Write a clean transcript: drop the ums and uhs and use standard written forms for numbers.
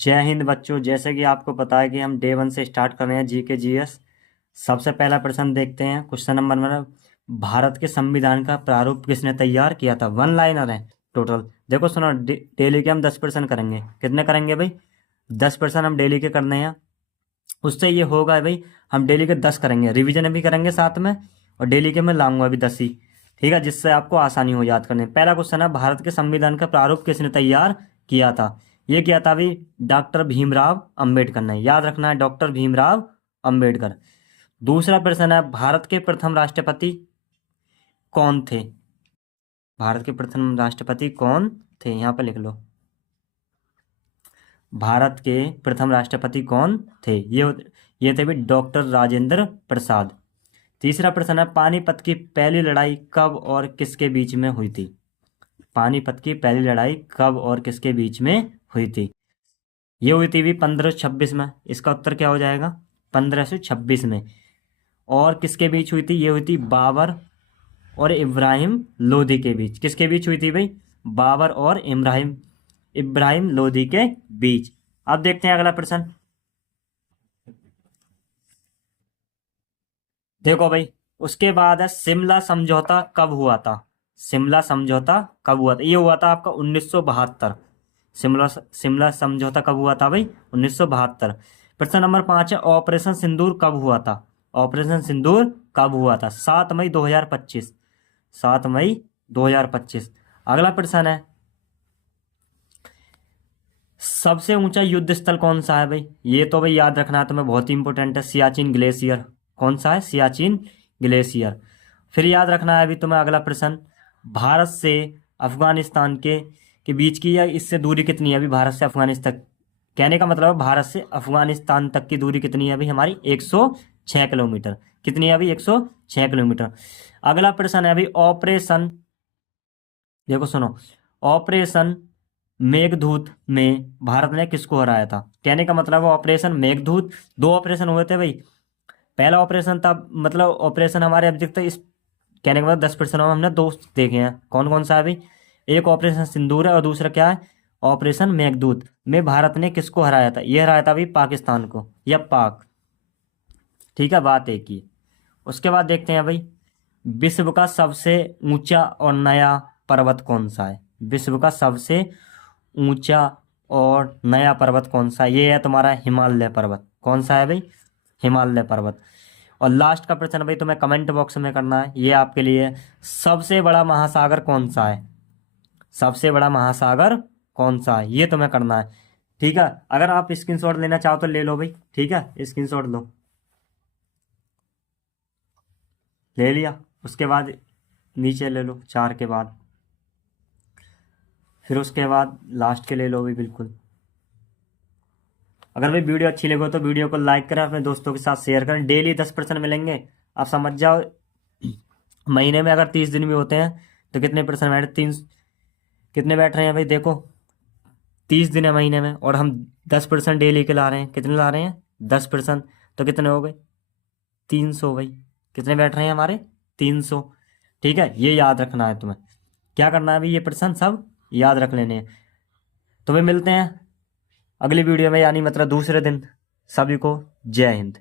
जय हिंद बच्चों। जैसे कि आपको पता है कि हम डे 1 से स्टार्ट कर रहे हैं जीके जीएस। सबसे पहला प्रश्न देखते हैं। क्वेश्चन नंबर 1, भारत के संविधान का प्रारूप किसने तैयार किया था? वन लाइनर है टोटल। देखो सुनो, डेली के हम 10 प्रश्न करेंगे। कितने करेंगे भाई? 10 प्रश्न हम डेली के करने हैं। उससे ये होगा भाई, हम डेली के 10 करेंगे, रिवीजन भी करेंगे साथ में, और डेली के मैं लाऊंगा अभी 10 ही। ठीक है, जिससे आपको आसानी हो याद करने। पहला क्वेश्चन है, भारत के संविधान का प्रारूप किसने तैयार किया था? ये किया था भाई डॉक्टर भीमराव अंबेडकर ने। याद रखना है, डॉक्टर भीमराव अंबेडकर। दूसरा प्रश्न है, भारत के प्रथम राष्ट्रपति कौन थे? भारत के प्रथम राष्ट्रपति कौन थे? यहाँ पे लिख लो, भारत के प्रथम राष्ट्रपति कौन थे? ये थे भी डॉक्टर राजेंद्र प्रसाद। तीसरा प्रश्न है, पानीपत की पहली लड़ाई कब और किसके बीच में हुई थी? पानीपत की पहली लड़ाई कब और किसके बीच में हुई थी? ये हुई थी भी 1526 में। इसका उत्तर क्या हो जाएगा? 1526 में। और किसके बीच हुई थी? ये हुई थी बाबर और इब्राहिम लोदी के बीच। किसके बीच हुई थी भाई? बाबर और इब्राहिम लोदी के बीच। अब देखते हैं अगला प्रश्न। देखो भाई, उसके बाद है, शिमला समझौता कब हुआ था? शिमला समझौता कब हुआ था? ये हुआ था आपका 1972। शिमला शिमला समझौता कब हुआ था भाई? 1972। प्रश्न नंबर 5 है, ऑपरेशन सिंदूर कब हुआ था? ऑपरेशन सिंदूर कब हुआ था? 7 मई 2025। 7 मई 2025। अगला प्रश्न है, सबसे ऊंचा युद्ध स्थल कौन सा है भाई? ये तो भाई याद रखना है तुम्हें, बहुत ही इंपॉर्टेंट है। सियाचिन ग्लेशियर। कौन सा है? सियाचिन ग्लेशियर। फिर याद रखना है अभी तुम्हें अगला प्रश्न, भारत से अफगानिस्तान के बीच की या इससे दूरी कितनी है अभी? भारत से अफगानिस्तान तक, कहने का मतलब है भारत से अफगानिस्तान तक की दूरी कितनी है अभी हमारी? 106 किलोमीटर। कितनी है अभी? 106 किलोमीटर। अगला प्रश्न है अभी, ऑपरेशन, देखो सुनो, ऑपरेशन मेघदूत में भारत ने किसको हराया था? कहने का मतलब है ऑपरेशन मेघदूत, दो ऑपरेशन हुए थे भाई। पहला ऑपरेशन था, मतलब ऑपरेशन हमारे अभी तक इस, कहने का मतलब 10% हमने दो देखे हैं। कौन कौन सा है भाई? एक ऑपरेशन सिंदूर है और दूसरा क्या है? ऑपरेशन मेघदूत में भारत ने किसको हराया था? ये हराया था भाई पाकिस्तान को, या पाक। ठीक है, बात एक ही। उसके बाद देखते हैं भाई, विश्व का सबसे ऊंचा और नया पर्वत कौन सा है? विश्व का सबसे ऊंचा और नया पर्वत कौन सा है? ये है तुम्हारा हिमालय पर्वत। कौन सा है भाई? हिमालय पर्वत। और लास्ट का प्रश्न भाई तुम्हें कमेंट बॉक्स में करना है, ये आपके लिए, सबसे बड़ा महासागर कौन सा है? सबसे बड़ा महासागर कौन सा है? ये तुम्हें करना है। ठीक है, अगर आप स्क्रीनशॉट लेना चाहो तो ले लो भाई। ठीक है, स्क्रीनशॉट लो। ले लिया? उसके बाद नीचे ले लो 4 के बाद, फिर उसके बाद लास्ट के ले लो भी बिल्कुल। अगर भाई वीडियो अच्छी लगे तो वीडियो को लाइक करें, अपने दोस्तों के साथ शेयर करें। डेली 10% मिलेंगे, आप समझ जाओ। महीने में अगर 30 दिन भी होते हैं तो कितने परसेंट बैठ, 3, कितने बैठ रहे हैं भाई? देखो 30 दिन है महीने में, और हम 10% डेली के ला रहे हैं। कितने ला रहे हैं? 10%। तो कितने हो गए? 300 भाई। कितने बैठ रहे हैं हमारे? 300। ठीक है, ये याद रखना है तुम्हें। क्या करना है भाई? ये प्रश्न सब याद रख लेने हैं। तुम्हें मिलते हैं अगली वीडियो में, यानी मतलब दूसरे दिन। सभी को जय हिंद।